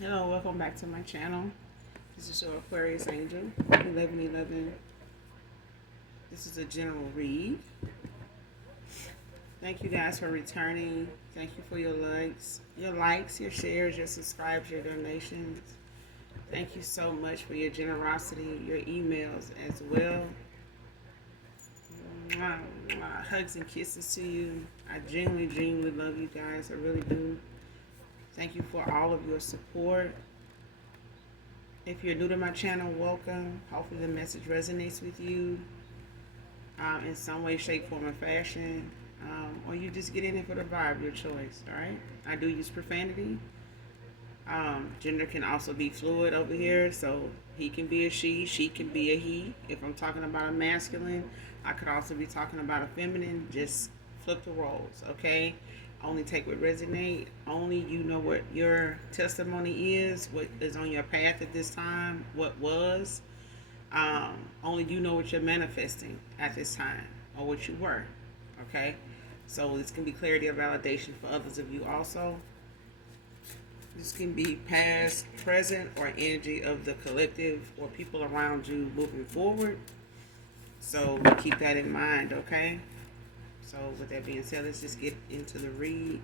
Hello, welcome back to my channel. This is your Aquarius Angel, 1111. This is a general read. Thank you guys for returning. Thank you for your likes, your shares, your subscribes, your donations. Thank you so much for your generosity, your emails as well. Mwah, mwah. Hugs and kisses to you. I genuinely love you guys. I really do. Thank you for all of your support. If you're new to my channel, welcome. Hopefully the message resonates with you in some way, shape, form, or fashion. Or you just get in it for the vibe, your choice, all right? I do use profanity. Gender can also be fluid over here, so he can be a she can be a he. If I'm talking about a masculine, I could also be talking about a feminine. Just flip the roles, okay? Only take what resonate. Only you know what your testimony is, what is on your path at this time, what was. Only you know what you're manifesting at this time or what you were, okay? So this can be clarity or validation for others of you also. This can be past, present, or energy of the collective or people around you moving forward. So keep that in mind, okay? So with that being said, let's just get into the read.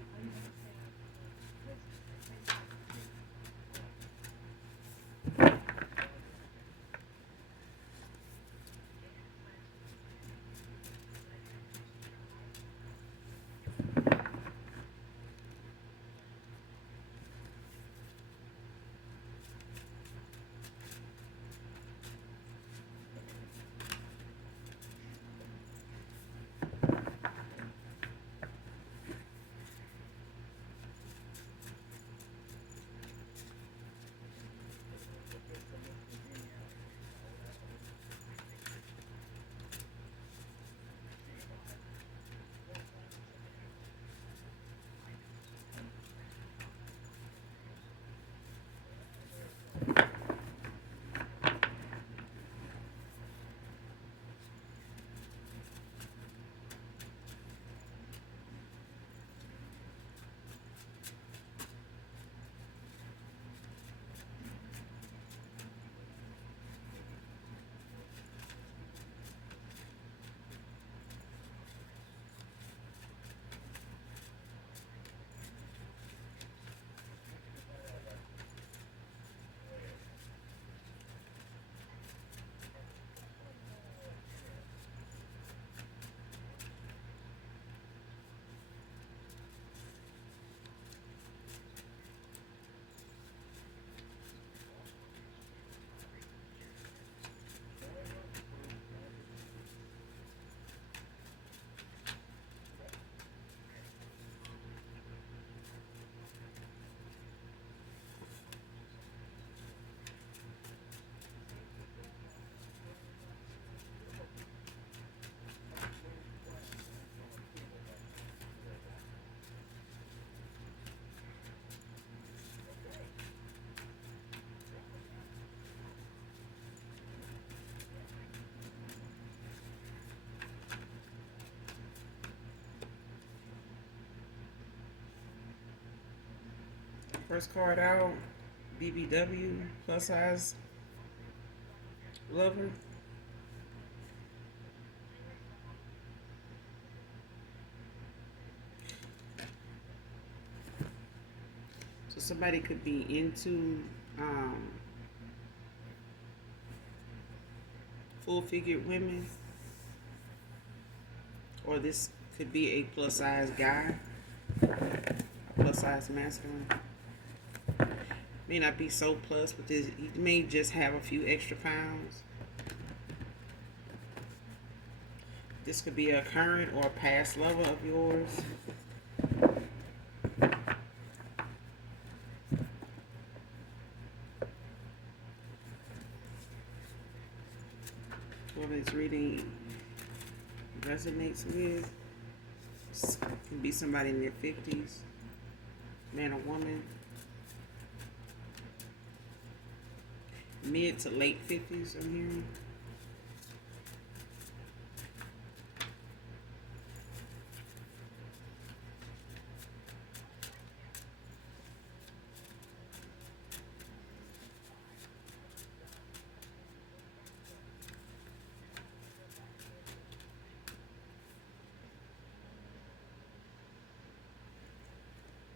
First card out, BBW, plus size lover. So somebody could be into full-figured women, or this could be a plus-size guy, a plus-size masculine. May not be so plus, but he may just have a few extra pounds. This could be a current or a past lover of yours. Whoever this reading resonates with. This can be somebody in their 50s, man or woman. Mid to late 50s, I'm hearing.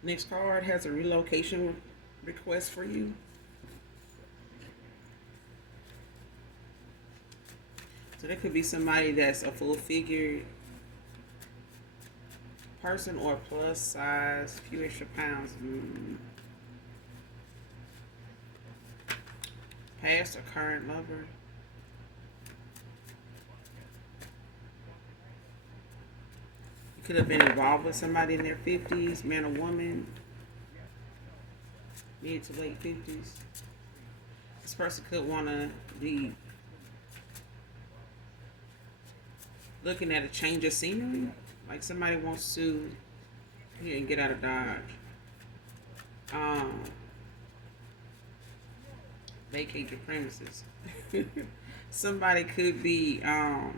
Next card has a relocation request for you. So there could be somebody that's a full figured person or plus size, few extra pounds. Past or current lover. You could have been involved with somebody in their 50s, man or woman, mid to late 50s. This person could want to be looking at a change of scenery. Like somebody wants to here and get out of Dodge. Vacate your premises. Somebody could be I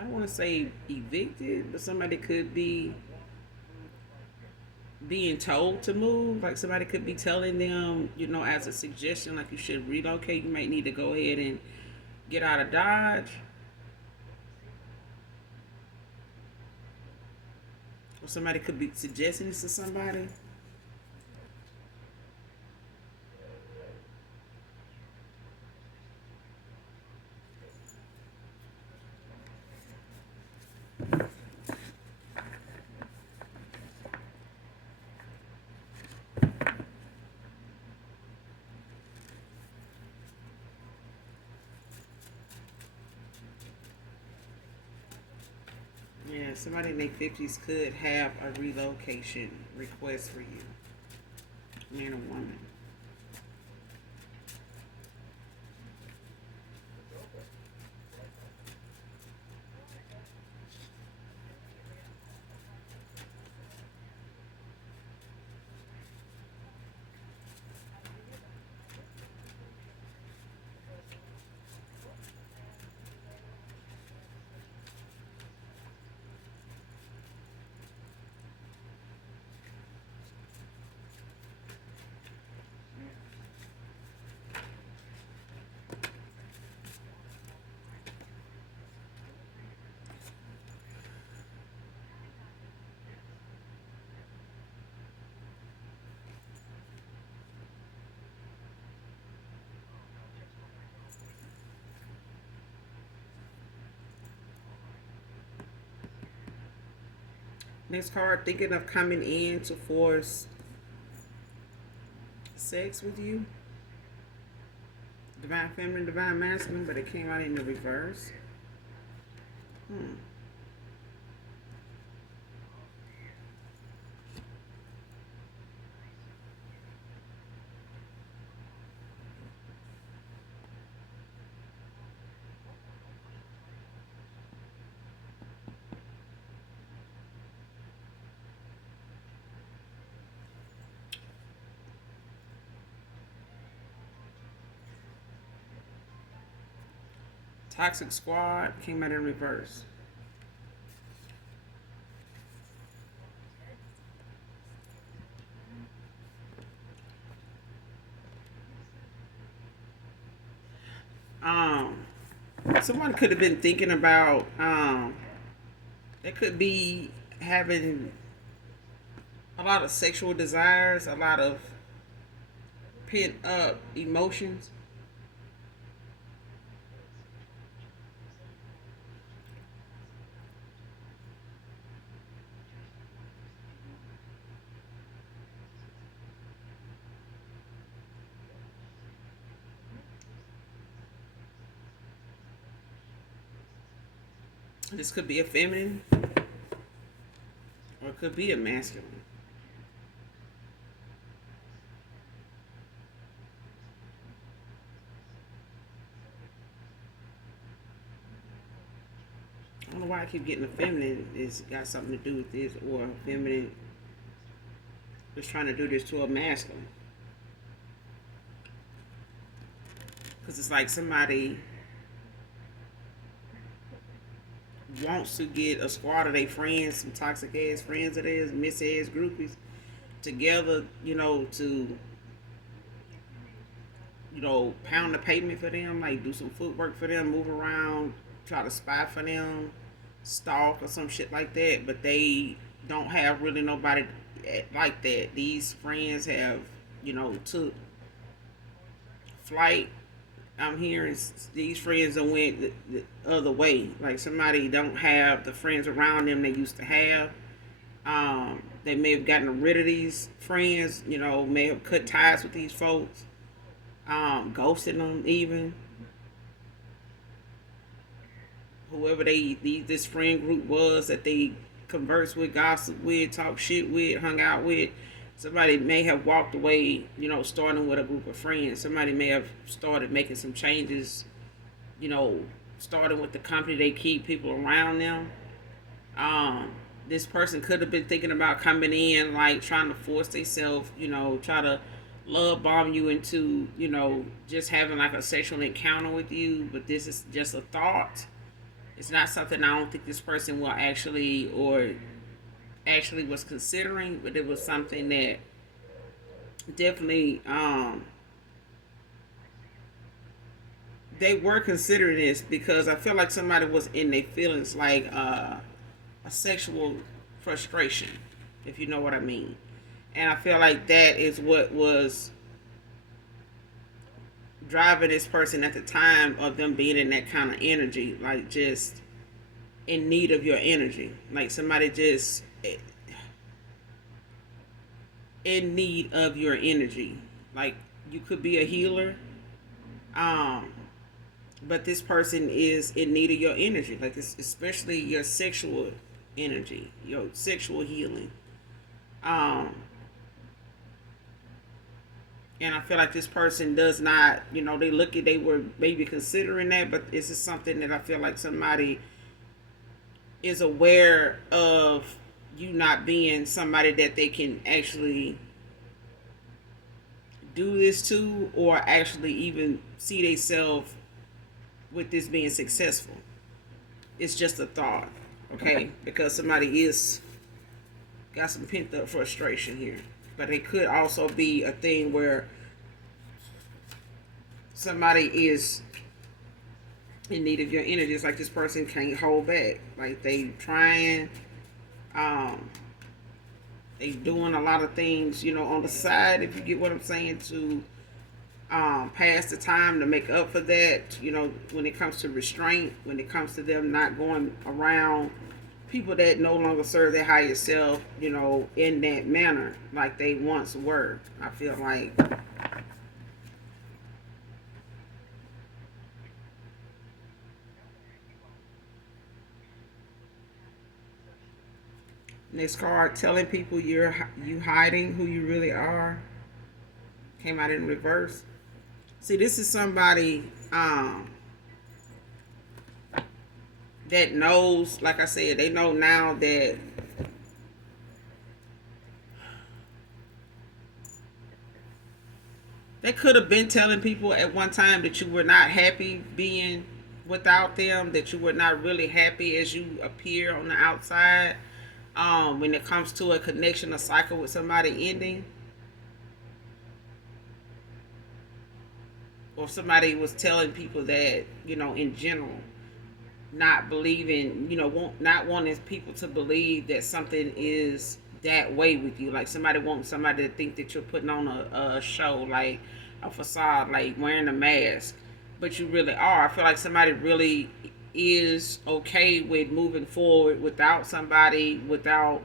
don't want to say evicted, but somebody could be being told to move. Like somebody could be telling them, as a suggestion, like you should relocate. You might need to go ahead and get out of Dodge. Or somebody could be suggesting this to somebody. Yeah, somebody in their 50s could have a relocation request for you, man or woman. Next card, thinking of coming in to force sex with you. Divine feminine, divine masculine, but it came out in the reverse. Toxic squad came out in reverse. Someone could have been thinking about they could be having a lot of sexual desires, a lot of pent up emotions. This could be a feminine or it could be a masculine. I don't know why I keep getting a feminine. It's got something to do with this, or a feminine is trying to do this to a masculine. Because it's like somebody wants to get a squad of their friends, some toxic ass friends of theirs, miss ass groupies, together, to pound the pavement for them, like do some footwork for them, move around, try to spy for them, stalk or some shit like that. But they don't have really nobody like that. These friends have, took flight. I'm hearing these friends that went the other way. Like somebody don't have the friends around them they used to have. They may have gotten rid of these friends. May have cut ties with these folks. Ghosting them even. Whoever this friend group was that they conversed with, gossip with, talk shit with, hung out with. Somebody may have walked away, starting with a group of friends. Somebody may have started making some changes, starting with the company they keep, people around them. This person could have been thinking about coming in, like trying to force themselves, try to love bomb you into, just having like a sexual encounter with you. But this is just a thought. It's not something I don't think this person will actually was considering, but it was something that definitely they were considering this, because I feel like somebody was in their feelings, like a sexual frustration, if you know what I mean. And I feel like that is what was driving this person at the time of them being in that kind of energy, like just in need of your energy, like somebody just in need of your energy. Like you could be a healer, but this person is in need of your energy, like especially your sexual energy, your sexual healing. And I feel like this person does not, they were maybe considering that, but this is something that I feel like somebody is aware of, you not being somebody that they can actually do this to, or actually even see themselves with this being successful. It's just a thought, okay? Because somebody is got some pent up frustration here. But it could also be a thing where somebody is in need of your energy. It's like this person can't hold back. Like they trying, they doing a lot of things, on the side, if you get what I'm saying, to pass the time, to make up for that, when it comes to restraint, when it comes to them not going around people that no longer serve their higher self, in that manner like they once were. I feel like next card, telling people you hiding who you really are, came out in reverse. See, this is somebody that knows, like I said, they know now that they could have been telling people at one time that you were not happy being without them, that you were not really happy as you appear on the outside. When it comes to a connection, a cycle with somebody ending, or somebody was telling people that, in general, not believing, not wanting people to believe that something is that way with you. Like somebody wants somebody to think that you're putting on a show, like a facade, like wearing a mask, but you really are. I feel like somebody really is okay with moving forward without somebody, without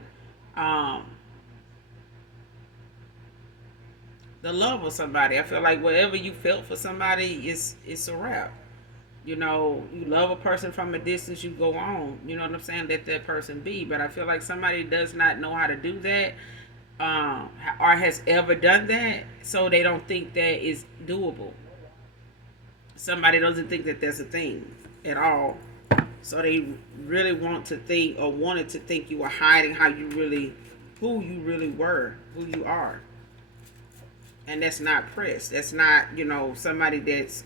the love of somebody. I feel like whatever you felt for somebody, it's a wrap. You love a person from a distance, you go on. You know what I'm saying? Let that person be. But I feel like somebody does not know how to do that, or has ever done that, so they don't think that is doable. Somebody doesn't think that that's a thing at all. So they really want to think, or wanted to think, you were hiding who you really were, who you are. And that's not press. That's not, somebody that's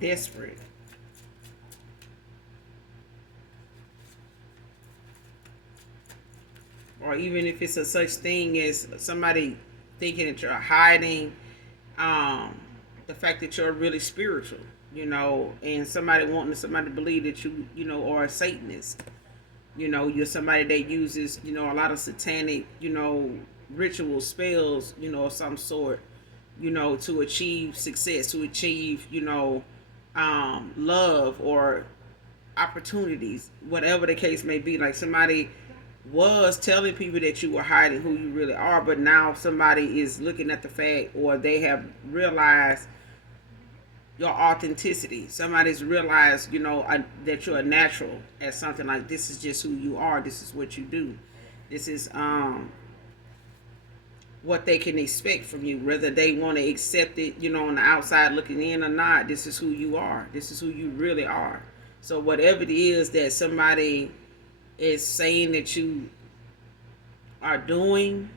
desperate. Or even if it's a such thing as somebody thinking that you're hiding, the fact that you're really spiritual, and somebody wanting somebody to believe that you are a Satanist. You're somebody that uses, a lot of satanic, ritual spells, of some sort, to achieve success, to achieve, love or opportunities, whatever the case may be. Like somebody was telling people that you were hiding who you really are, but now somebody is looking at the fact, or they have realized your authenticity. Somebody's realized, that you're a natural at something. Like, this is just who you are. This is what you do. This is what they can expect from you, whether they want to accept it, on the outside looking in or not. This is who you are. This is who you really are. So whatever it is that somebody is saying that you are doing,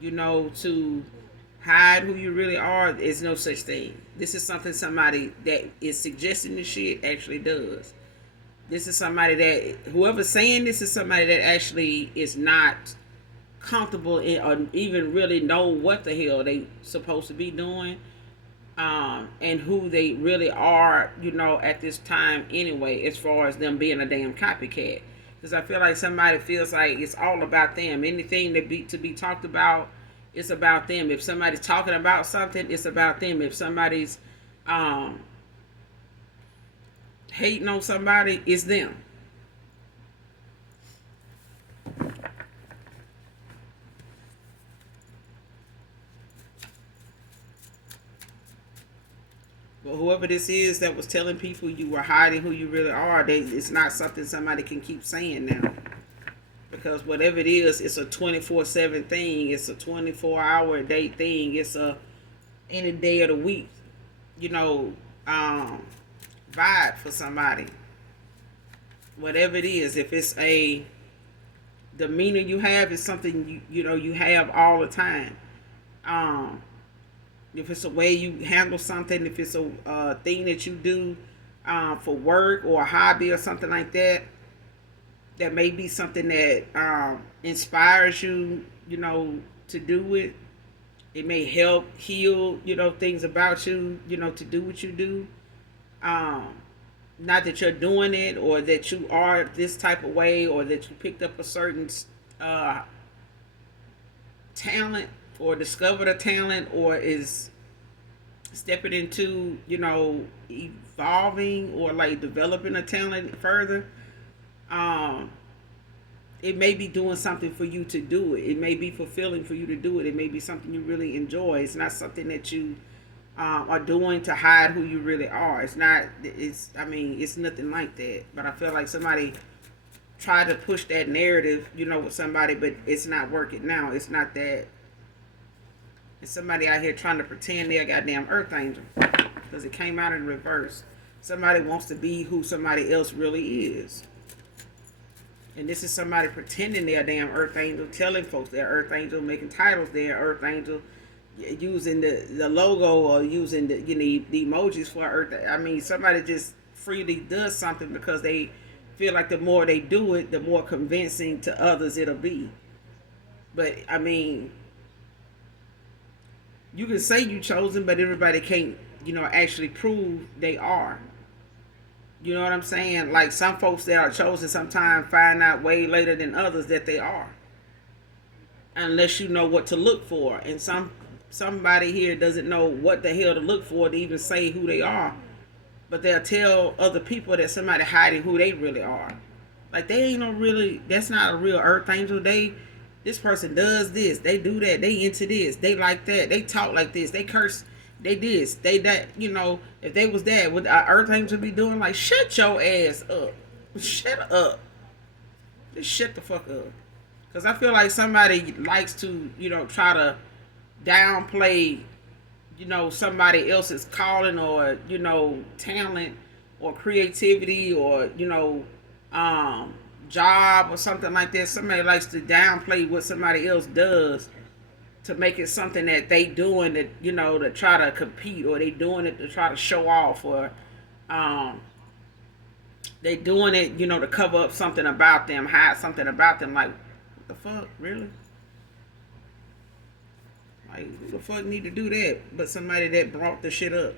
to hide who you really are, is no such thing. This is something somebody that is suggesting this shit actually does. This is somebody that, whoever's saying this is somebody that actually is not comfortable in, or even really know what the hell they supposed to be doing, and who they really are, at this time anyway, as far as them being a damn copycat. Because I feel like somebody feels like it's all about them. Anything that to be talked about, it's about them. If somebody's talking about something, it's about them. If somebody's hating on somebody, it's them. But whoever this is that was telling people you were hiding who you really are, it's not something somebody can keep saying now. Because whatever it is, it's a 24/7 thing. It's a 24-hour a day thing. It's a any day of the week, vibe for somebody. Whatever it is, if it's a demeanor you have, it's something you have all the time. If it's a way you handle something, if it's a thing that you do for work or a hobby or something like that, that may be something that inspires you, to do it. It may help heal, things about you, to do what you do. Not that you're doing it, or that you are this type of way, or that you picked up a certain talent, or discovered a talent, or is stepping into, evolving, or like developing a talent further. It may be doing something for you to do it. It may be fulfilling for you to do it. It may be something you really enjoy. It's not something that you are doing to hide who you really are. It's not. It's nothing like that. But I feel like somebody tried to push that narrative, with somebody, but it's not working now. It's not that. It's somebody out here trying to pretend they're a goddamn earth angel, because it came out in reverse. Somebody wants to be who somebody else really is. And this is somebody pretending they're a damn earth angel, telling folks they're earth angel, making titles they're earth angel, using the logo, or using the emojis for earth. Somebody just freely does something because they feel like the more they do it, the more convincing to others it'll be. But you can say you chosen, but everybody can't, actually prove they are. You know what I'm saying? Like, some folks that are chosen sometimes find out way later than others that they are. Unless you know what to look for. And somebody here doesn't know what the hell to look for to even say who they are. But they'll tell other people that somebody hiding who they really are. Like, that's not a real earth angel. This person does this, they do that, they into this, they like that, they talk like this, they curse, they this, they that. If they was that, would earth angels be doing? Like, shut your ass up. Shut up. Just shut the fuck up. Because I feel like somebody likes to, try to downplay, somebody else's calling, or, talent, or creativity, or, job, or something like that. Somebody likes to downplay what somebody else does to make it something that they doing that, to try to compete, or they doing it to try to show off, or they doing it, to cover up something about them, hide something about them. Like, what the fuck, really? Like, who the fuck need to do that? But somebody that brought the shit up.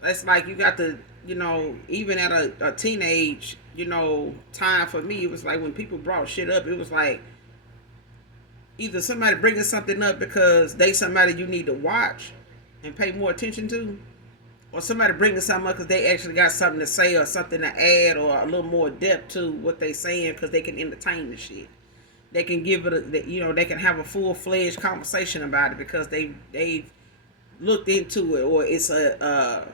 That's like you got to, even at a teenage, time for me, it was like when people brought shit up, it was like either somebody bringing something up because they somebody you need to watch and pay more attention to, or somebody bringing something up because they actually got something to say or something to add or a little more depth to what they saying because they can entertain the shit. They can give it, they can have a full-fledged conversation about it because they've looked into it, or it's a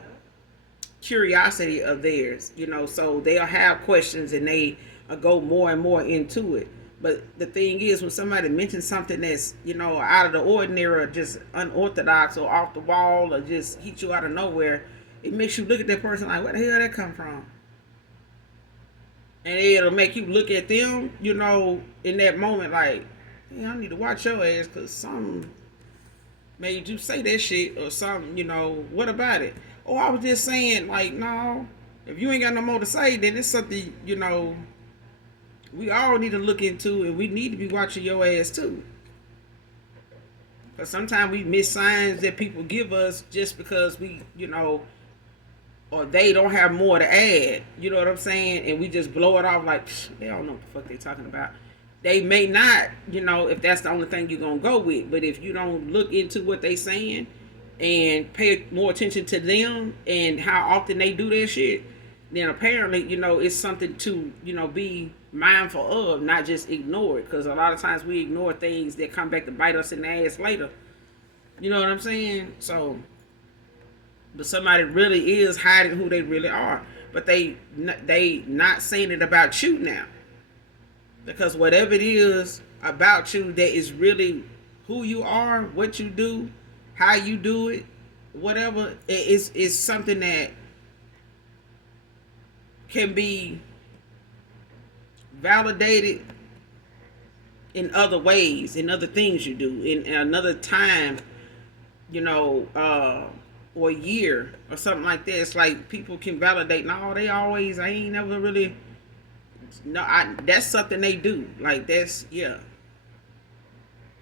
curiosity of theirs, so they'll have questions and they go more and more into it. But the thing is, when somebody mentions something that's, out of the ordinary or just unorthodox or off the wall or just hit you out of nowhere, it makes you look at that person like, where the hell that come from? And it'll make you look at them, in that moment like, hey, I need to watch your ass because something made you say that shit or something, what about it? Oh, I was just saying, like, no, if you ain't got no more to say, then it's something, we all need to look into, and we need to be watching your ass too. Because sometimes we miss signs that people give us just because we, or they don't have more to add, you know what I'm saying? And we just blow it off like, they don't know what the fuck they talking about. They may not, if that's the only thing you're going to go with. But if you don't look into what they saying and pay more attention to them and how often they do that shit, then apparently, it's something to, be mindful of, not just ignore it. Because a lot of times we ignore things that come back to bite us in the ass later. You know what I'm saying? So, but somebody really is hiding who they really are. But they not saying it about you now. Because whatever it is about you that is really who you are, what you do, how you do it, whatever, is something that can be validated in other ways, in other things you do, in another time, or year or something like that. It's like people can validate, no, I ain't never really, that's something they do. Like, that's, yeah.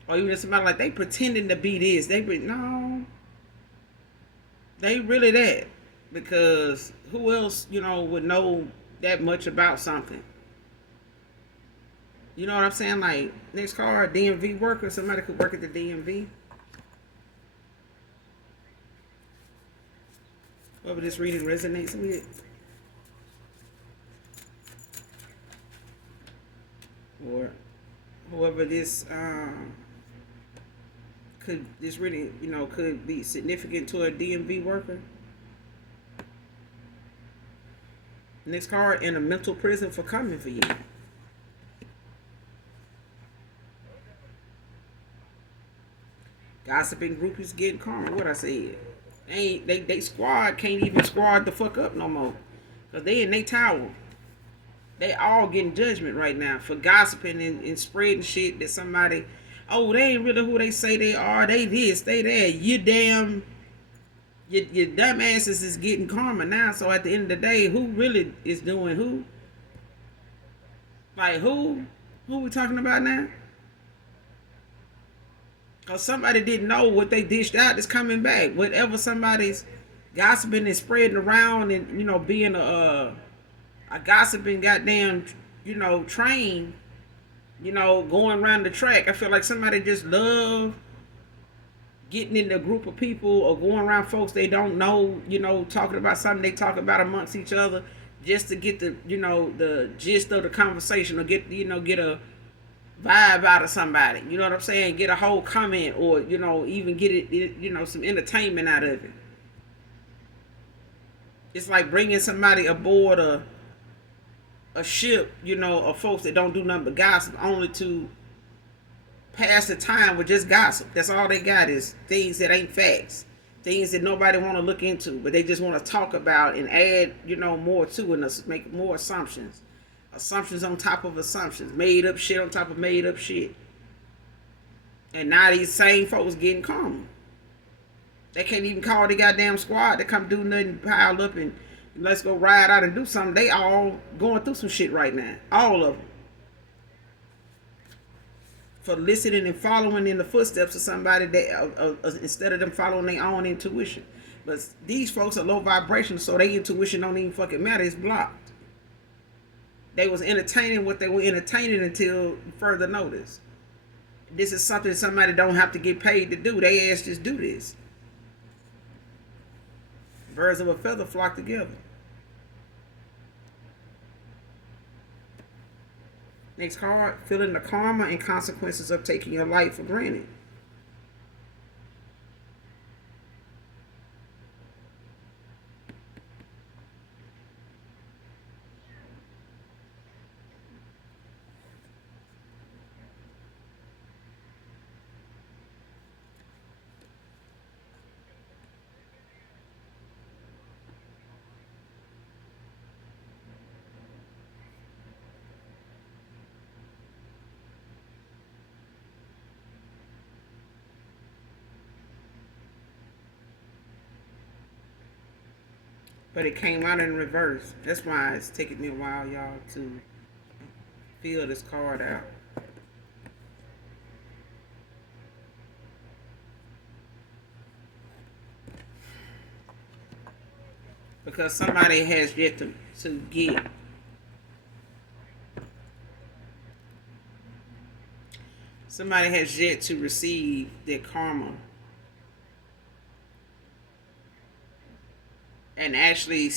Or even somebody like, they pretending to be this. No, they really that. Because who else, would know that much about something? You know what I'm saying? Like, next card, DMV worker. Somebody could work at the DMV. Whoever this reading resonates with. Or whoever this this reading, could be significant to a DMV worker. Next card, in a mental prison for coming for you. Gossiping groupies getting karma. What I said. They squad can't even squad the fuck up no more. Cause they in they tower. They all getting judgment right now for gossiping and spreading shit that somebody, oh, they ain't really who they say they are. They this, they that. Your dumb asses is getting karma now. So at the end of the day, who really is doing who? Like who? Who we talking about now? Because somebody didn't know what they dished out is coming back. Whatever somebody's gossiping and spreading around and, being a gossiping goddamn, train, going around the track. I feel like somebody just love getting in a group of people or going around folks they don't know, talking about something they talk about amongst each other just to get the, the gist of the conversation or get a vibe out of somebody. You know what I'm saying? Get a whole comment or, even get it, some entertainment out of it. It's like bringing somebody aboard a ship, of folks that don't do nothing but gossip, only to pass the time with just gossip. That's all they got is things that ain't facts, things that nobody want to look into, but they just want to talk about and add, more to it and make more assumptions on top of assumptions, made up shit on top of made up shit. And now these same folks getting calm. They can't even call the goddamn squad to come do nothing, pile up and let's go ride out and do something. They all going through some shit right now. All of them. for listening and following in the footsteps of somebody that instead of them following their own intuition. But these folks are low vibration, so their intuition don't even fucking matter. It's blocked. They was entertaining what they were entertaining until further notice. This is something somebody don't have to get paid to do. They ass just do this. Birds of a feather flock together. Next card, feeling the karma and consequences of taking your life for granted. But it came out in reverse. That's why it's taking me a while, y'all, to feel this card out. Because somebody has yet to get. Somebody has yet to receive their karma and actually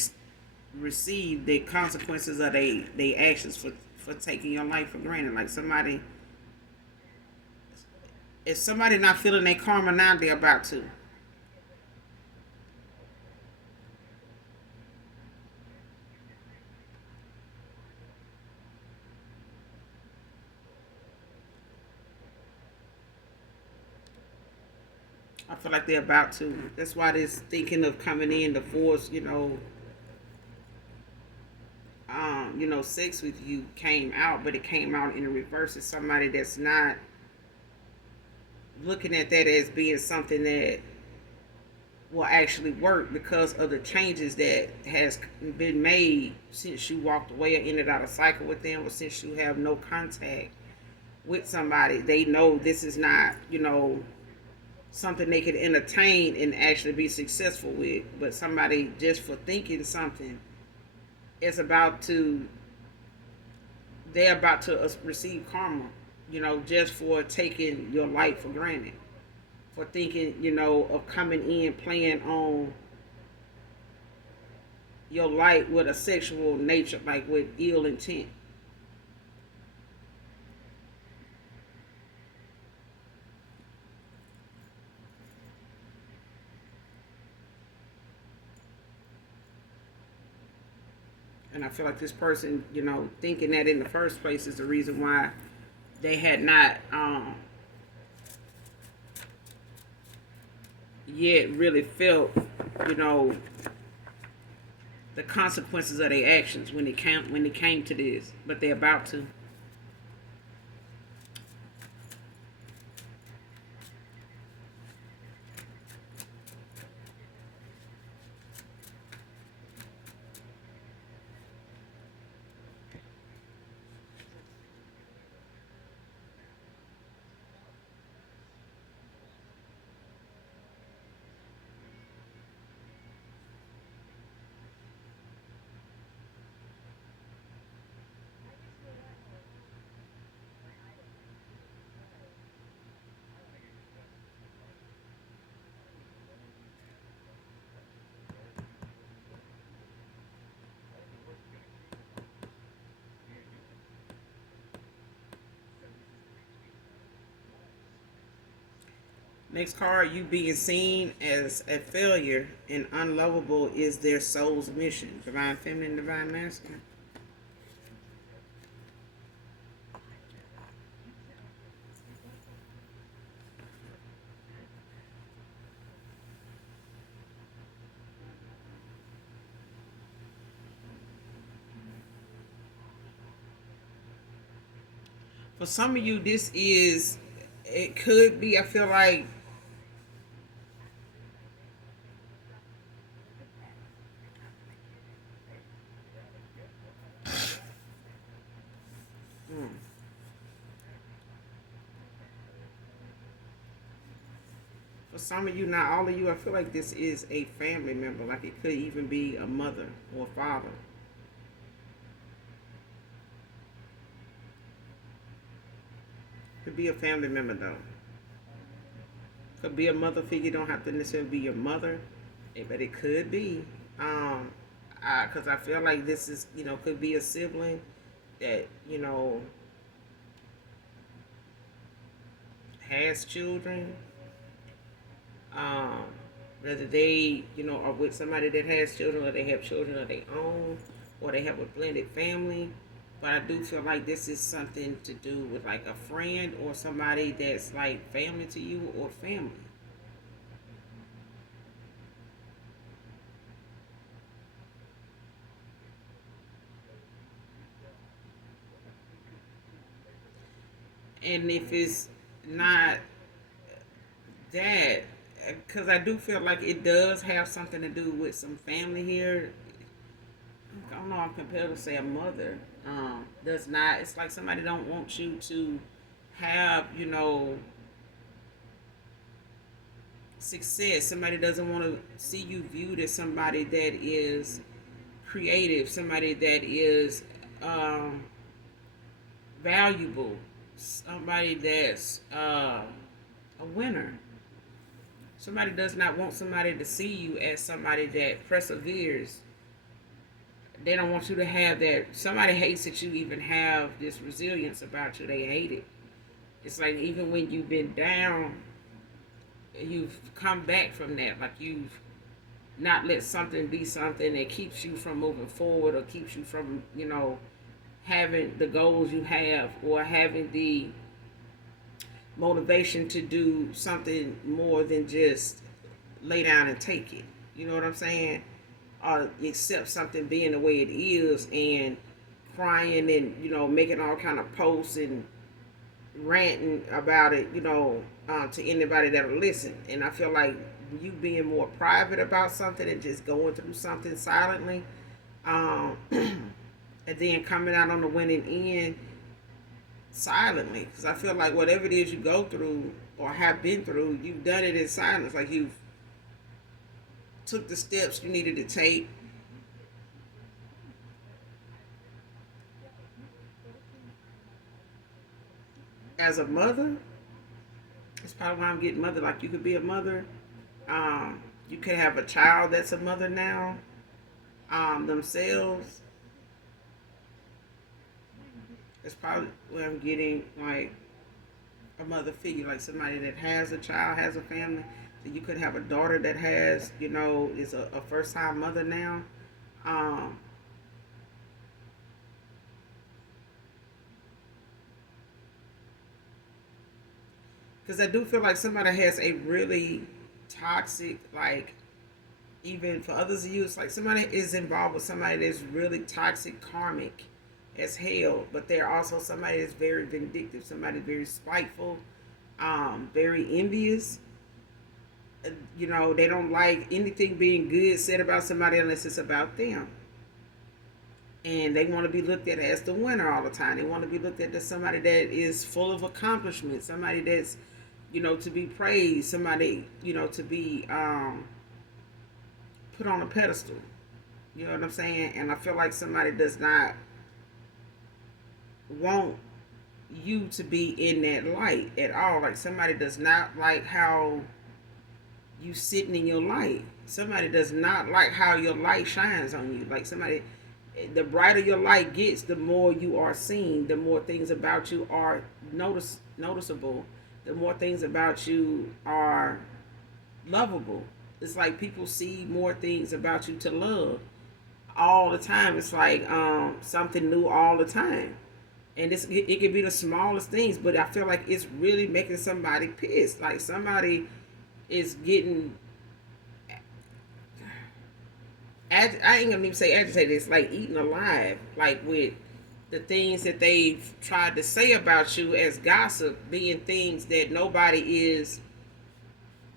receive the consequences of their actions for taking your life for granted. Like somebody, if somebody not feeling their karma now, they're about to. I feel like they're about to. That's why this thinking of coming in to force, sex with you came out, but it came out in the reverse. It's somebody that's not looking at that as being something that will actually work because of the changes that has been made since you walked away or ended out a cycle with them, or since you have no contact with somebody. They know this is not, something they could entertain and actually be successful with. But somebody just for thinking something is they're about to receive karma, just for taking your life for granted, for thinking, of coming in, playing on your life with a sexual nature, like with ill intent. And I feel like this person, thinking that in the first place is the reason why they had not yet really felt, the consequences of their actions when it came to this, but they're about to. Next card, you being seen as a failure and unlovable is their soul's mission. Divine feminine, divine masculine. For some of you, it could be, I feel like, For some of you, not all of you, I feel like this is a family member. Like it could even be a mother or a father. Could be a family member though. Could be a mother figure. Don't have to necessarily be your mother, but it could be. Um, because I feel like this is, could be a sibling that has children. Um, Whether they, are with somebody that has children, or they have children of their own, or they have a blended family. But I do feel like this is something to do with like a friend or somebody that's like family to you or family. And if it's not that, because I do feel like it does have something to do with some family here. I don't know. I'm compelled to say a mother does not. It's like somebody don't want you to have, success. Somebody doesn't want to see you viewed as somebody that is creative, somebody that is um, valuable, somebody that's a winner. Somebody does not want somebody to see you as somebody that perseveres. They don't want you to have that. Somebody hates that you even have this resilience about you. They hate it. It's like even when you've been down, you've come back from that. Like you've not let something be something that keeps you from moving forward or keeps you from, having the goals you have or having the motivation to do something more than just lay down and take it. You know what I'm saying? Or accept something being the way it is and crying and, making all kind of posts and ranting about it, to anybody that'll listen. And I feel like you being more private about something and just going through something silently, and then coming out on the winning end silently. Because I feel like whatever it is you go through or have been through, you've done it in silence. Like you've took the steps you needed to take. As a mother, that's probably why I'm getting mother. Like you could be a mother. You could have a child that's a mother now, themselves. That's probably where I'm getting like a mother figure, like somebody that has a child, has a family. So you could have a daughter that has, is a first time mother now. Um, because I do feel like somebody has a really toxic, like even for others of you, it's like somebody is involved with somebody that's really toxic, karmic as hell, but they're also somebody that's very vindictive, somebody very spiteful, very envious. They don't like anything being good said about somebody unless it's about them. And they want to be looked at as the winner all the time. They want to be looked at as somebody that is full of accomplishments, somebody that's, to be praised, somebody, to be put on a pedestal. You know what I'm saying? And I feel like somebody does not want you to be in that light at all. Like somebody does not like how you sitting in your light. Somebody does not like how your light shines on you. Like somebody, the brighter your light gets, the more you are seen, the more things about you are noticeable, the more things about you are lovable. It's like people see more things about you to love all the time. It's like something new all the time. And it can be the smallest things, but I feel like it's really making somebody pissed. Like somebody is getting I ain't gonna even say agitated. It's like eaten alive, like with the things that they've tried to say about you as gossip being things that nobody is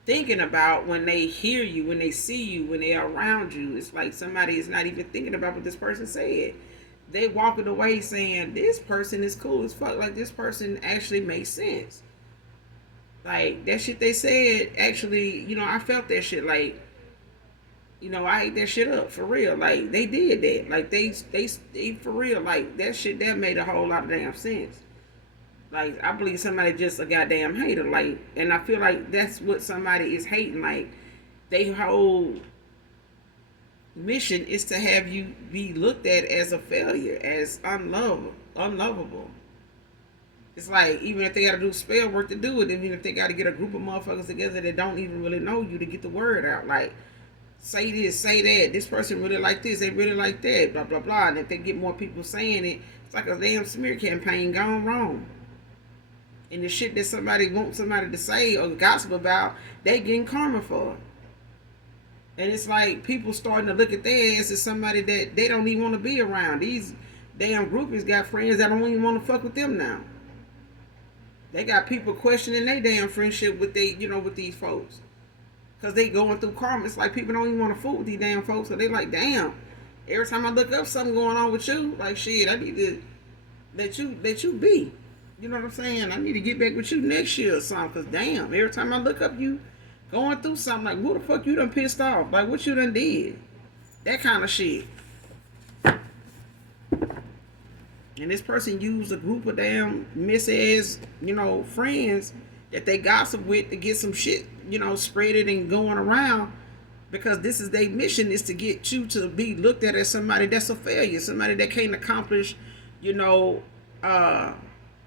thinking about when they hear you, when they see you, when they're around you. It's like somebody is not even thinking about what this person said. They walking away saying this person is cool as fuck. Like this person actually makes sense. Like that shit they said, actually, I felt that shit. Like, I ate that shit up for real. Like they did that. Like they for real. Like that shit that made a whole lot of damn sense. Like I believe somebody just a goddamn hater. Like, and I feel like that's what somebody is hating. Like they whole mission is to have you be looked at as a failure, as unlovable. It's like even if they got to do spell work to do it, even if they got to get a group of motherfuckers together that don't even really know you to get the word out, like say this, say that, this person really like this, they really like that, blah blah blah. And if they get more people saying it, it's like a damn smear campaign gone wrong. And the shit that somebody wants somebody to say or gossip about, they getting karma for it. And it's like people starting to look at their ass as somebody that they don't even want to be around. These damn groupies got friends that don't even want to fuck with them now. They got people questioning their damn friendship with with these folks. Cause they going through karma. It's like people don't even want to fool with these damn folks. So they like, damn. Every time I look up something going on with you, like shit, I need to let you be. You know what I'm saying? I need to get back with you next year or something. Cause damn, every time I look up you going through something, like who the fuck you done pissed off? Like what you done did? That kind of shit. And this person used a group of damn miss-ass, friends that they gossip with to get some shit, spread it and going around, because this is their mission, is to get you to be looked at as somebody that's a failure, somebody that can't accomplish, you know,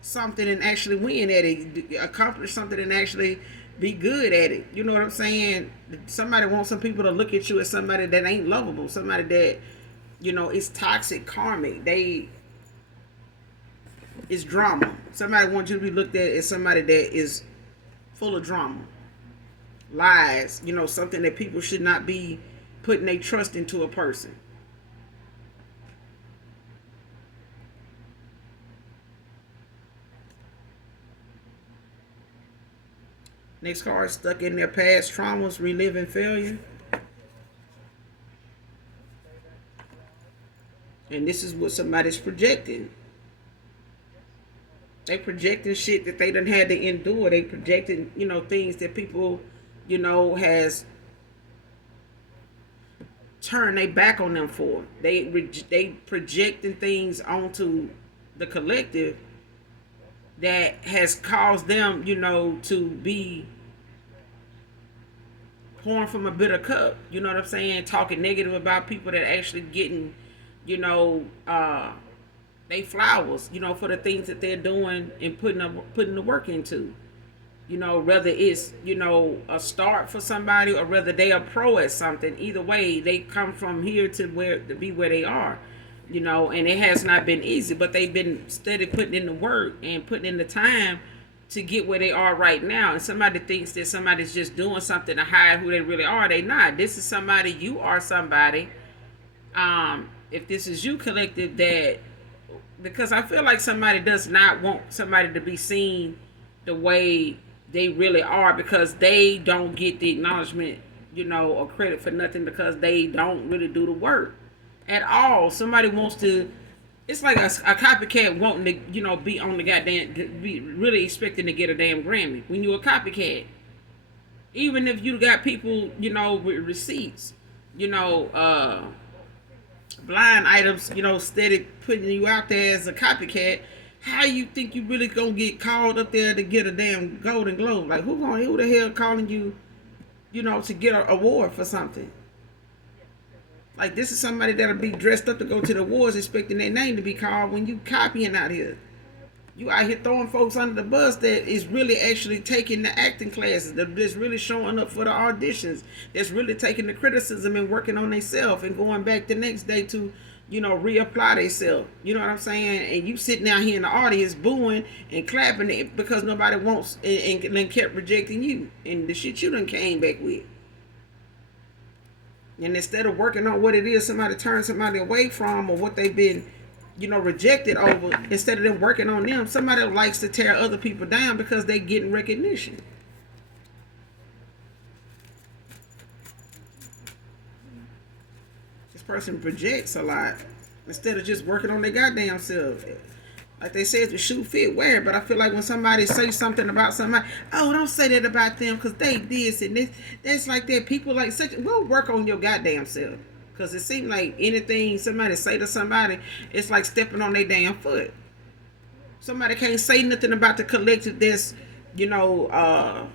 something and actually win at it, accomplish something and actually be good at it. You know what I'm saying? Somebody wants some people to look at you as somebody that ain't lovable, somebody that, is toxic, karmic. It's drama. Somebody wants you to be looked at as somebody that is full of drama, lies, something that people should not be putting their trust into a person. Next card, stuck in their past traumas, reliving failure. And this is what somebody's projecting. They projecting shit that they done had to endure. They projecting, things that people, has turned their back on them for. They projecting things onto the collective that has caused them, to be pouring from a bitter cup. You know what I'm saying? Talking negative about people that actually getting, they flowers, for the things that they're doing and putting the work into. Whether it's, a start for somebody or whether they are pro at something, either way, they come from here to be where they are. And it has not been easy, but they've been steady putting in the work and putting in the time to get where they are right now. And somebody thinks that somebody's just doing something to hide who they really are. They not. This is somebody, you are somebody. If this is you, collective, that, because I feel like somebody does not want somebody to be seen the way they really are, because they don't get the acknowledgement, or credit for nothing, because they don't really do the work at all. Somebody wants to, it's like a copycat wanting to, be on the goddamn, be really expecting to get a damn Grammy when you're a copycat. Even if you got people, with receipts, blind items, steady putting you out there as a copycat, how you think you really gonna get called up there to get a damn Golden Globe? Like who the hell calling you, to get an award for something? Like this is somebody that'll be dressed up to go to the awards expecting their name to be called when you copying out here. You out here throwing folks under the bus that is really actually taking the acting classes, that's really showing up for the auditions, that's really taking the criticism and working on themselves and going back the next day to, reapply themselves. You know what I'm saying? And you sitting out here in the audience booing and clapping it because nobody wants and kept rejecting you and the shit you done came back with. And instead of working on what it is somebody turned somebody away from or what they've been, rejected over, instead of them working on them, somebody likes to tear other people down because they getting recognition. This person projects a lot instead of just working on their goddamn self. Like they said, the shoe fit, wear it. But I feel like when somebody say something about somebody, oh, don't say that about them because they this and this. That's like that. People like such. We'll work on your goddamn self. Because it seems like anything somebody say to somebody, it's like stepping on their damn foot. Somebody can't say nothing about the collective that's, you know,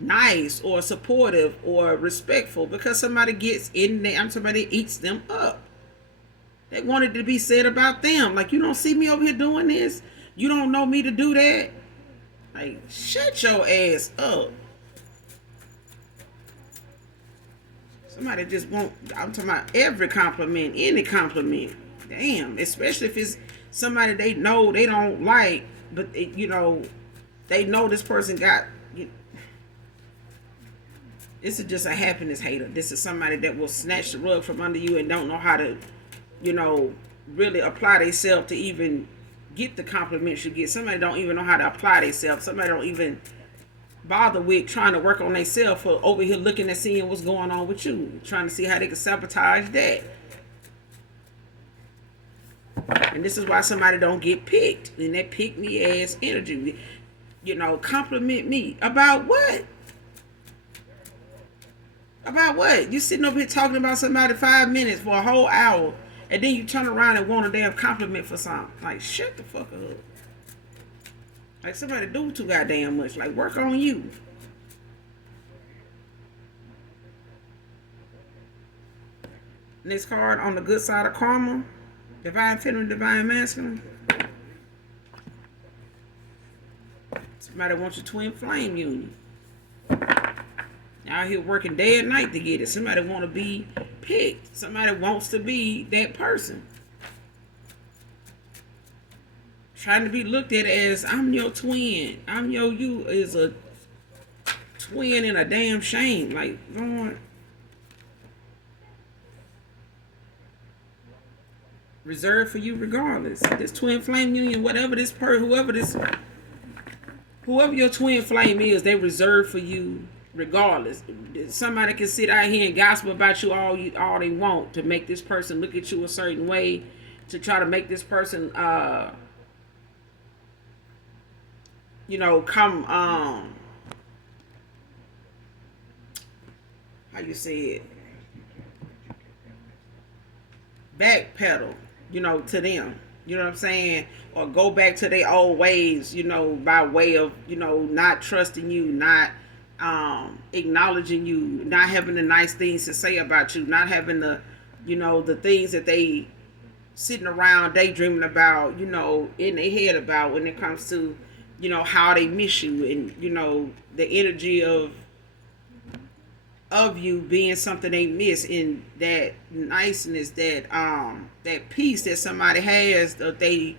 nice or supportive or respectful because somebody gets in there and somebody eats them up. They wanted to be said about them. Like, you don't see me over here doing this. You don't know me to do that. Like, shut your ass up. Somebody just want, I'm talking about every compliment, any compliment. Damn, especially if it's somebody they know they don't like, but you know, they know this person got. This is just a happiness hater. This is somebody that will snatch the rug from under you and don't know how to, you know, really apply themselves to even get the compliments you get. Somebody don't even know how to apply themselves. Somebody don't even bother with trying to work on themselves for over here looking and seeing what's going on with you, trying to see how they can sabotage that. And this is why somebody don't get picked in that pick me ass energy. You know, compliment me about what? About what? You sitting over here talking about somebody 5 minutes for a whole hour, and then you turn around and want a damn compliment for something. Like, shut the fuck up. Like, somebody do too goddamn much. Like, work on you. Next card on the good side of karma. Divine feminine, divine masculine. Somebody wants your twin flame union. Out here working day and night to get it. Somebody want to be picked. Somebody wants to be that person. Trying to be looked at as, I'm your twin. I'm your you is a twin and a damn shame. Like, Lord. Reserved for you regardless. This twin flame union, whatever this whoever your twin flame is, they reserved for you regardless. Somebody can sit out here and gossip about you all they want to make this person look at you a certain way, to try to make this person you know, come how you say it, backpedal, you know, to them. You know what I'm saying? Or go back to their old ways, you know, by way of, you know, not trusting you, not acknowledging you, not having the nice things to say about you, not having the, you know, the things that they sitting around daydreaming about, you know, in their head about when it comes to, you know, how they miss you and, you know, the energy of you being something they miss, in that niceness, that that peace that somebody has that they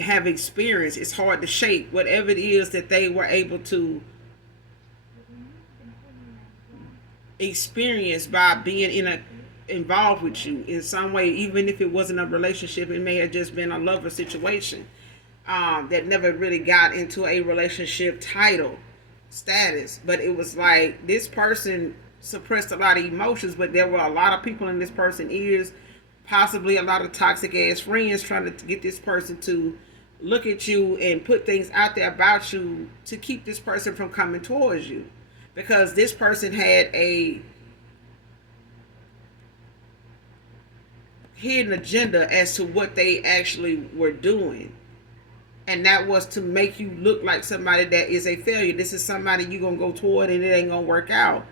have experienced. It's hard to shake whatever it is that they were able to experience by being involved with you in some way. Even if it wasn't a relationship, it may have just been a lover situation that never really got into a relationship title status, but it was like this person suppressed a lot of emotions, but there were a lot of people in this person's ears, possibly a lot of toxic ass friends trying to get this person to look at you and put things out there about you to keep this person from coming towards you, because this person had a hidden agenda as to what they actually were doing. And that was to make you look like somebody that is a failure. This is somebody you're going to go toward and it ain't going to work out.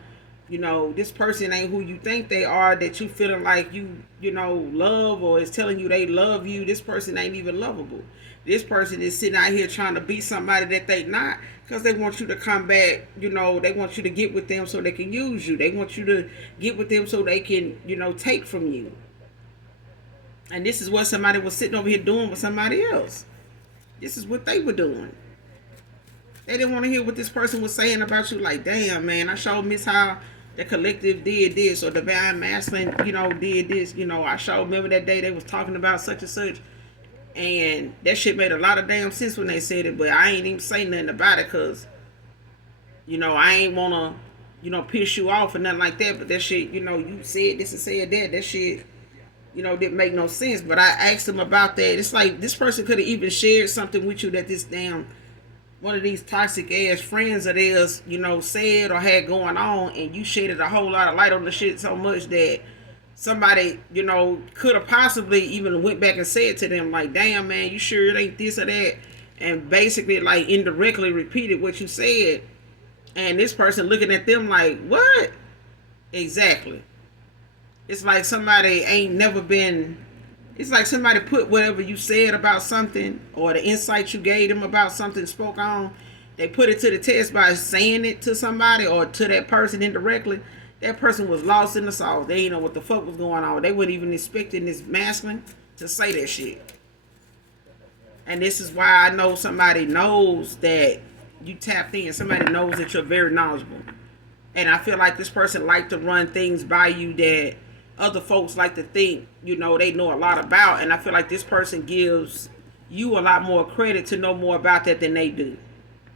You know, this person ain't who you think they are, that you feeling like you know, love, or is telling you they love you. This person ain't even lovable. This person is sitting out here trying to be somebody that they not, because they want you to come back. You know, they want you to get with them so they can use you. They want you to get with them so they can, you know, take from you. And this is what somebody was sitting over here doing with somebody else. This is what they were doing. They didn't want to hear what this person was saying about you. Like, damn, man, I sure miss how the collective did this, or divine masculine, you know, did this. You know, I sure remember that day they was talking about such and such. And that shit made a lot of damn sense when they said it, but I ain't even say nothing about it because, you know, I ain't want to, you know, piss you off or nothing like that. But that shit, you know, you said this and said that. That shit didn't make no sense. But I asked them about that. It's like this person could have even shared something with you that this damn one of these toxic ass friends of theirs, said or had going on, and you shedded a whole lot of light on the shit so much that somebody, could have possibly even went back and said to them, like, damn, man, you sure it ain't this or that? And basically, like, indirectly repeated what you said. And this person looking at them like, what? Exactly. It's like somebody ain't never been. It's like somebody put whatever you said about something or the insight you gave them about something spoke on. They put it to the test by saying it to somebody or to that person indirectly. That person was lost in the sauce. They didn't know what the fuck was going on. They weren't even expecting this masculine to say that shit. And this is why I know somebody knows that you tapped in. Somebody knows that you're very knowledgeable. And I feel like this person like to run things by you that other folks like to think, they know a lot about. And I feel like this person gives you a lot more credit to know more about that than they do.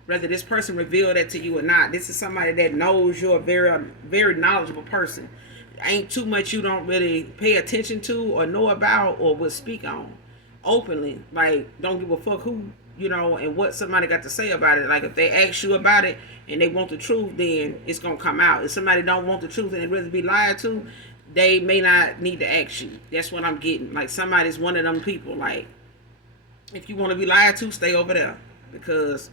Whether this person revealed that to you or not. This is somebody that knows you're a very, very knowledgeable person. Ain't too much you don't really pay attention to or know about or will speak on openly. Like, don't give a fuck who, and what somebody got to say about it. Like, if they ask you about it and they want the truth, then it's going to come out. If somebody don't want the truth and they rather be lied to, they may not need to ask you. That's what I'm getting. Like, somebody's one of them people. Like, if you want to be lied to, stay over there. Because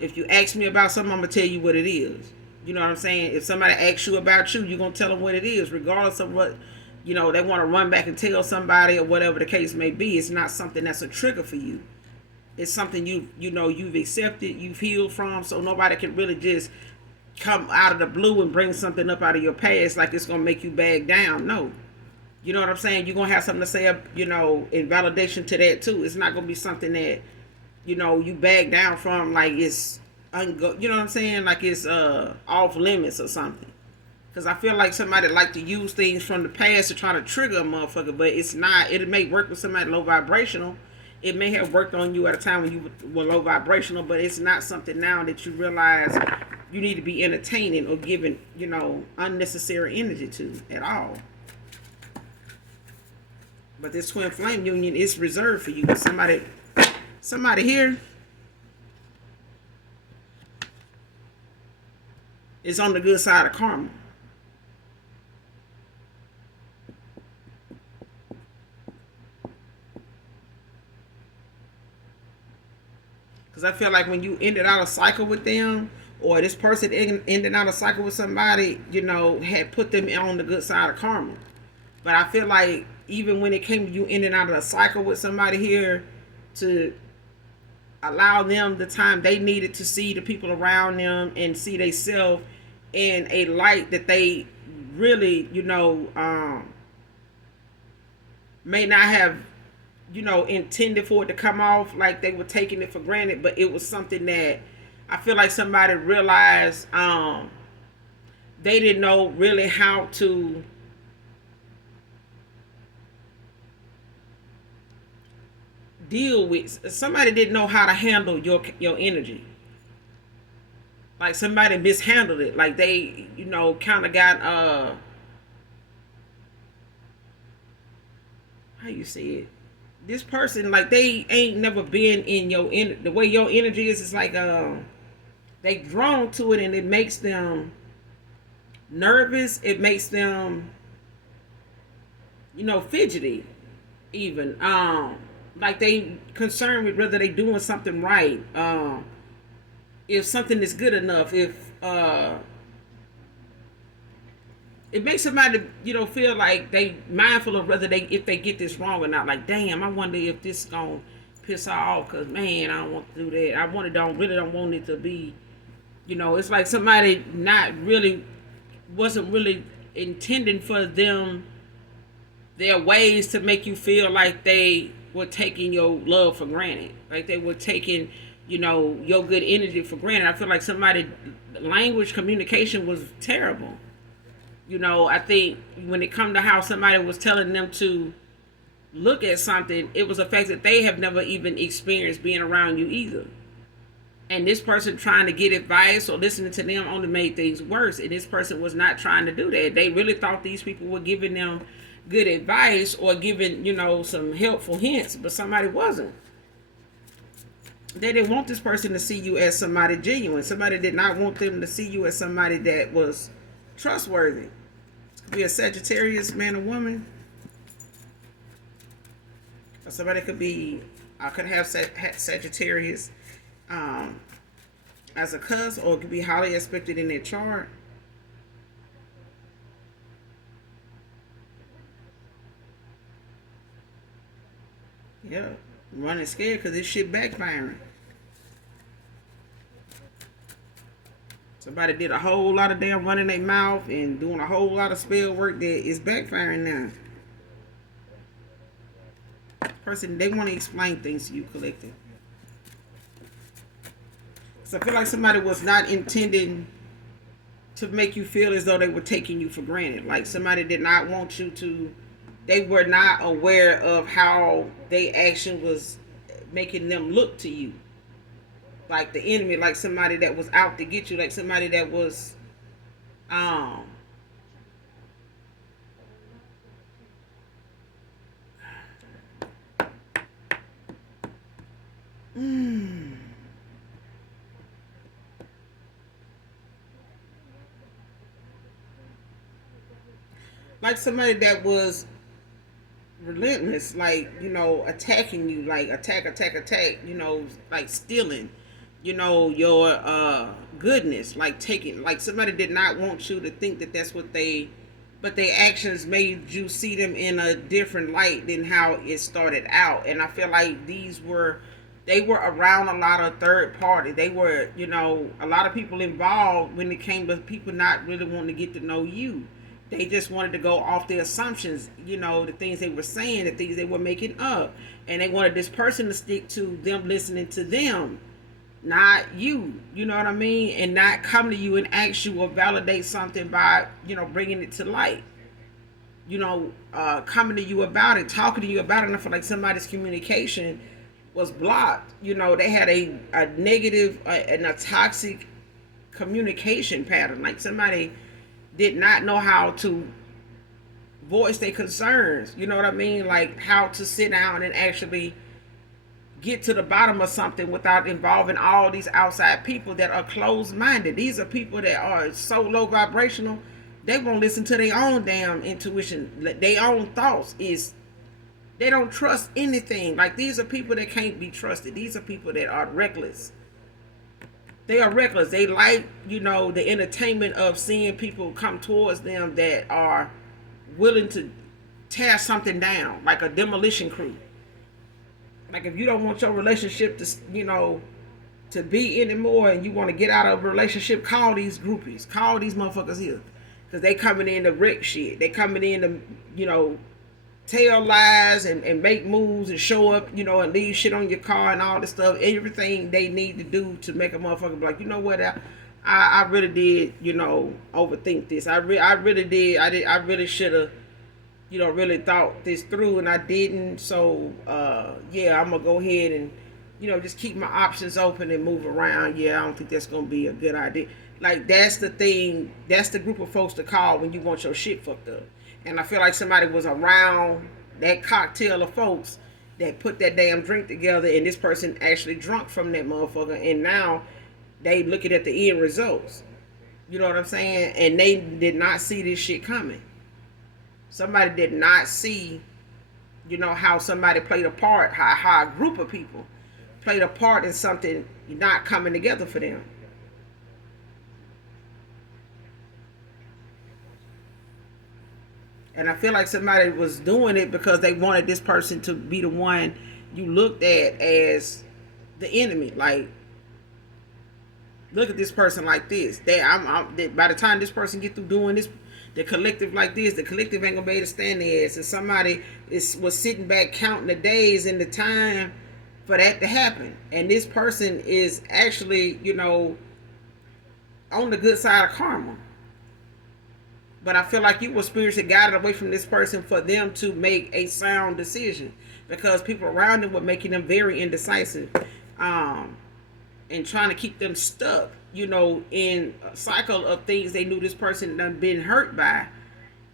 if you ask me about something, I'm going to tell you what it is. You know what I'm saying? If somebody asks you about you, you're going to tell them what it is, regardless of what, they want to run back and tell somebody or whatever the case may be. It's not something that's a trigger for you. It's something you've accepted, you've healed from, so nobody can really just come out of the blue and bring something up out of your past like it's going to make you back down. No. You know what I'm saying? You're going to have something to say, in validation to that too. It's not going to be something that, you back down from like it's, you know what I'm saying? Like it's off limits or something. Because I feel like somebody like to use things from the past to try to trigger a motherfucker, but it's not. It may work with somebody low vibrational. It may have worked on you at a time when you were low vibrational, but it's not something now that you realize you need to be entertaining or giving, unnecessary energy to at all. But this twin flame union is reserved for you. Somebody here is on the good side of karma. Because I feel like when you ended out a cycle with them, or this person ended out a cycle with somebody, had put them on the good side of karma. But I feel like even when it came to you ending out of a cycle with somebody here, to allow them the time they needed to see the people around them and see themselves in a light that they really, may not have, intended for it to come off, like they were taking it for granted, but it was something that I feel like somebody realized they didn't know really how to deal with. Somebody didn't know how to handle your energy. Like somebody mishandled it. Like they, kind of got how you say it? This person, like they ain't never been in the way your energy is. It's like they drawn to it, and it makes them nervous. It makes them, fidgety, even. Like they concerned with whether they doing something right. If something is good enough. If it makes somebody, feel like they mindful of whether if they get this wrong or not. Like, damn, I wonder if this gonna piss her off, because man, I don't want to do that. I really don't want it to be, it's like somebody wasn't really intending for their ways to make you feel like they were taking your love for granted. Like they were taking, your good energy for granted. I feel like language communication was terrible. I think when it come to how somebody was telling them to look at something, it was a fact that they have never even experienced being around you either. And this person trying to get advice or listening to them only made things worse. And this person was not trying to do that. They really thought these people were giving them good advice or giving, some helpful hints, but somebody wasn't. They didn't want this person to see you as somebody genuine. Somebody did not want them to see you as somebody that was trustworthy. It could be a Sagittarius man or woman. Or somebody could be, I could have Sagittarius as a cuz, or it could be highly expected in their chart. Yeah, running scared because this shit backfiring. Somebody did a whole lot of damn running their mouth and doing a whole lot of spell work that is backfiring now. Person, they want to explain things to you, collective. So I feel like somebody was not intending to make you feel as though they were taking you for granted. Like somebody did not want you to, they were not aware of how their action was making them look to you. Like the enemy, like somebody that was out to get you, like somebody that was like somebody that was relentless, like, attacking you, like attack, like stealing, your goodness, like taking, like somebody did not want you to think that that's what but their actions made you see them in a different light than how it started out. And I feel like they were around a lot of third party. They were, a lot of people involved when it came to people not really wanting to get to know you. They just wanted to go off the assumptions, the things they were saying, the things they were making up. And they wanted this person to stick to them, listening to them, not you. You know what I mean? And not come to you and ask you or validate something by, bringing it to light. Coming to you about it, talking to you about it. And I feel like somebody's communication was blocked. They had a negative and a toxic communication pattern. Like somebody did not know how to voice their concerns. You know what I mean? Like how to sit down and actually get to the bottom of something without involving all these outside people that are closed-minded. These are people that are so low vibrational, they won't listen to their own damn intuition. Their own thoughts they don't trust anything. Like these are people that can't be trusted. These are people that are reckless. They are reckless. They like, the entertainment of seeing people come towards them that are willing to tear something down, like a demolition crew. Like if you don't want your relationship to be anymore and you want to get out of a relationship, call these groupies. Call these motherfuckers here. Because they coming in to wreck shit. They coming in to, tell lies and make moves and show up, and leave shit on your car and all this stuff. Everything they need to do to make a motherfucker be like, you know what, I really did, overthink this. I really did. I really should have, really thought this through and I didn't. So, yeah, I'm going to go ahead and, just keep my options open and move around. Yeah, I don't think that's going to be a good idea. Like, that's the thing. That's the group of folks to call when you want your shit fucked up. And I feel like somebody was around that cocktail of folks that put that damn drink together, and this person actually drunk from that motherfucker, and now they looking at the end results. You know what I'm saying? And they did not see this shit coming. Somebody did not see, how somebody played a part, how a group of people played a part in something not coming together for them. And I feel like somebody was doing it because they wanted this person to be the one you looked at as the enemy. Like, look at this person like this. By the time this person get through doing this, the collective like this, the collective ain't gonna be able to stand their ass. And somebody was sitting back counting the days and the time for that to happen. And this person is actually, on the good side of karma. But I feel like you were spiritually guided away from this person for them to make a sound decision, because people around them were making them very indecisive, and trying to keep them stuck, in a cycle of things they knew this person done been hurt by.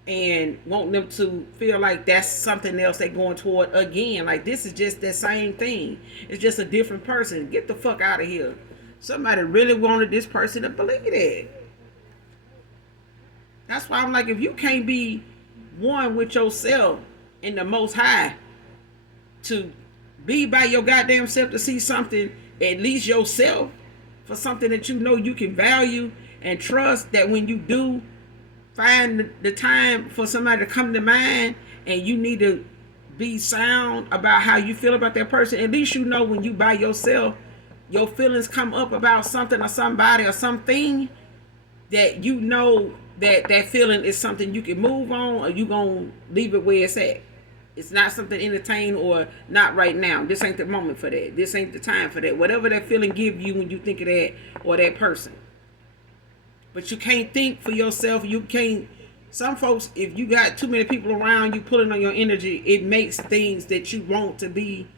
and want them to feel like that's something else they're going toward again. Like this is just the same thing. It's just a different person. Get the fuck out of here. Somebody really wanted this person to believe that. That's why I'm like, if you can't be one with yourself in the most high to be by your goddamn self to see something, at least yourself, for something that you know you can value and trust, that when you do find the time for somebody to come to mind and you need to be sound about how you feel about that person, at least you know when you by yourself, your feelings come up about something or somebody or something, that you know that that feeling is something you can move on, or you gonna leave it where it's at. It's not something entertain or not right now. This ain't the moment for that. This ain't the time for that. Whatever that feeling give you when you think of that or that person. But you can't think for yourself. You can't. Some folks, if you got too many people around you pulling on your energy, it makes things that you want to be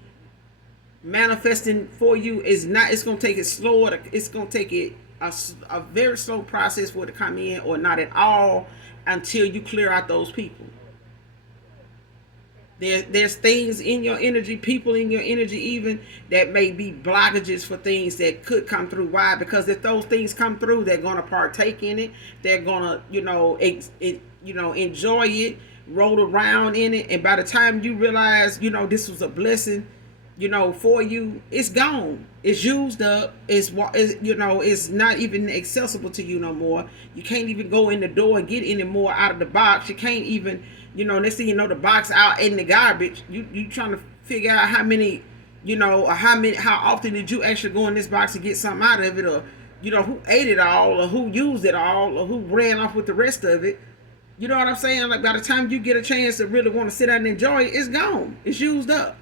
manifesting for you is not. It's gonna take it slower. It's gonna take it a very slow process for it to come in, or not at all, until you clear out those people. There's things in your energy, people in your energy even, that may be blockages for things that could come through. Why? Because if those things come through, they're gonna partake in it. They're gonna, enjoy it, roll around in it, and by the time you realize, this was a blessing, for you, it's gone. It's used up. It's not even accessible to you no more. You can't even go in the door and get any more out of the box. You can't even, next thing you know, the box out in the garbage. You trying to figure out how many, or how often did you actually go in this box to get something out of it, or, who ate it all, or who used it all, or who ran off with the rest of it. You know what I'm saying? Like, by the time you get a chance to really want to sit down and enjoy it, it's gone. It's used up.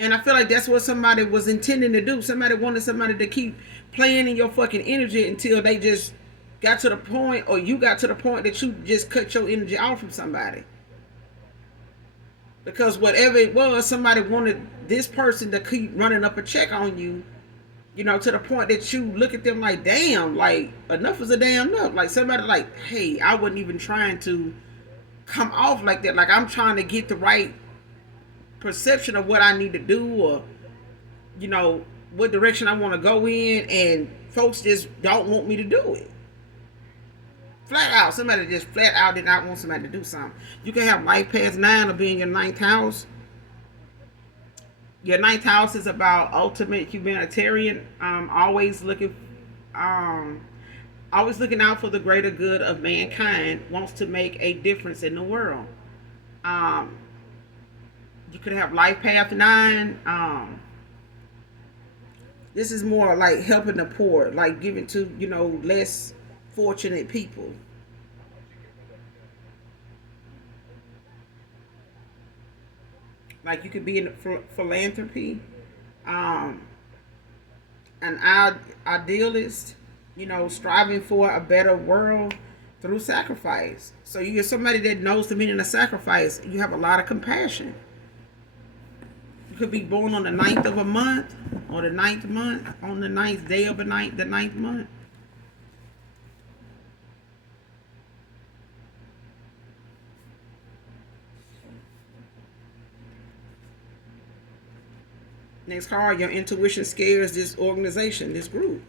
And I feel like that's what somebody was intending to do. Somebody wanted somebody to keep playing in your fucking energy until they just got to the point, or you got to the point that you just cut your energy off from somebody. Because whatever it was, somebody wanted this person to keep running up a check on you, to the point that you look at them like, damn, like, enough is a damn enough. Like, somebody like, hey, I wasn't even trying to come off like that. Like, I'm trying to get the right perception of what I need to do, or what direction I want to go in, and folks just don't want me to do it. Flat out, somebody just flat out did not want somebody to do something. You can have life past 9 or be in your 9th house. Your 9th house is about ultimate humanitarian, always looking out for the greater good of mankind, wants to make a difference in the world. You could have life path 9. This is more like helping the poor, like giving to, less fortunate people. Like, you could be in philanthropy, an idealist, striving for a better world through sacrifice. So you're somebody that knows the meaning of sacrifice. You have a lot of compassion. Could be born on the 9th of a month, or the 9th month, on the 9th day of the 9th month. Next card, your intuition scares this organization, this group.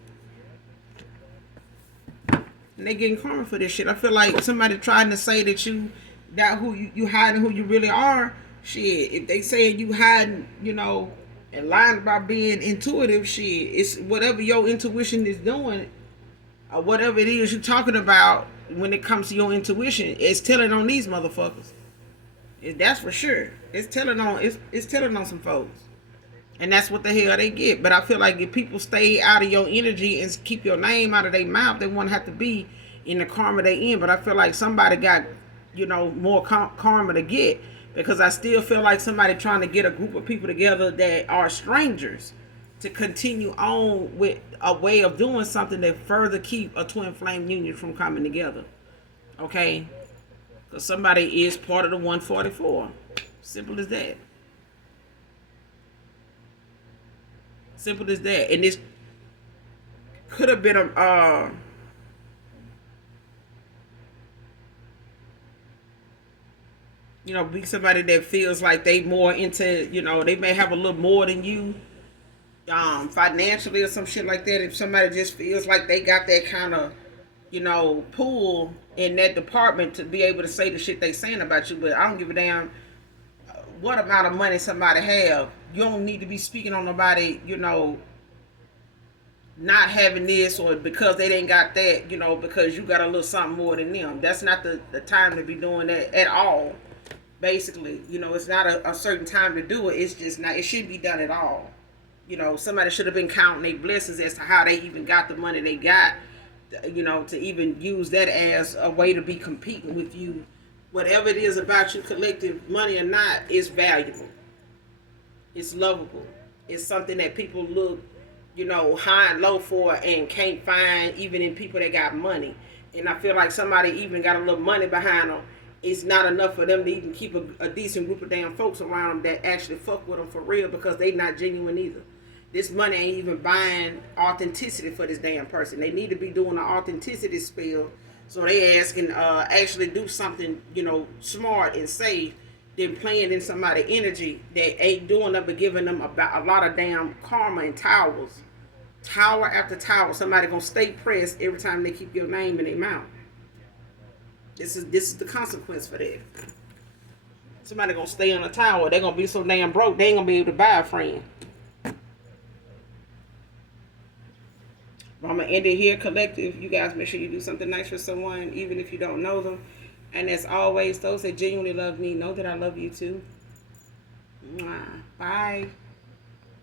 And they getting karma for this shit. I feel like somebody trying to say that who you hiding who you really are. Shit, if they saying you hiding, and lying about being intuitive, shit, it's whatever your intuition is doing, or whatever it is you're talking about when it comes to your intuition, it's telling on these motherfuckers. That's for sure. It's telling on some folks. And that's what the hell they get. But I feel like if people stay out of your energy and keep your name out of their mouth, they won't have to be in the karma they in. But I feel like somebody got, more karma to get. Because I still feel like somebody trying to get a group of people together that are strangers to continue on with a way of doing something that further keep a twin flame union from coming together. Okay? Because somebody is part of the 144. Simple as that. Simple as that. And this could have been be somebody that feels like they more into, they may have a little more than you, financially or some shit like that. If somebody just feels like they got that kind of, pull in that department to be able to say the shit they saying about you. But I don't give a damn what amount of money somebody have. You don't need to be speaking on nobody, not having this, or because they ain't got that, because you got a little something more than them. That's not the time to be doing that at all. Basically, it's not a certain time to do it. It's just not, it shouldn't be done at all. Somebody should have been counting their blessings as to how they even got the money they got, to even use that as a way to be competing with you. Whatever it is about you, collective money or not, is valuable. It's lovable. It's something that people look, high and low for and can't find even in people that got money. And I feel like somebody even got a little money behind them. It's not enough for them to even keep a decent group of damn folks around them that actually fuck with them for real, because they not genuine either. This money ain't even buying authenticity for this damn person. They need to be doing an authenticity spell so they ass can actually do something, smart and safe, than playing in somebody's energy that ain't doing nothing but giving them about a lot of damn karma and towers. Tower after tower. Somebody gonna stay pressed every time they keep your name in their mouth. This is the consequence for that. Somebody gonna stay on a tower. They're gonna be so damn broke they ain't gonna be able to buy a friend. I'm gonna end it here, collective. You guys make sure you do something nice for someone, even if you don't know them. And as always, those that genuinely love me know that I love you too. Bye.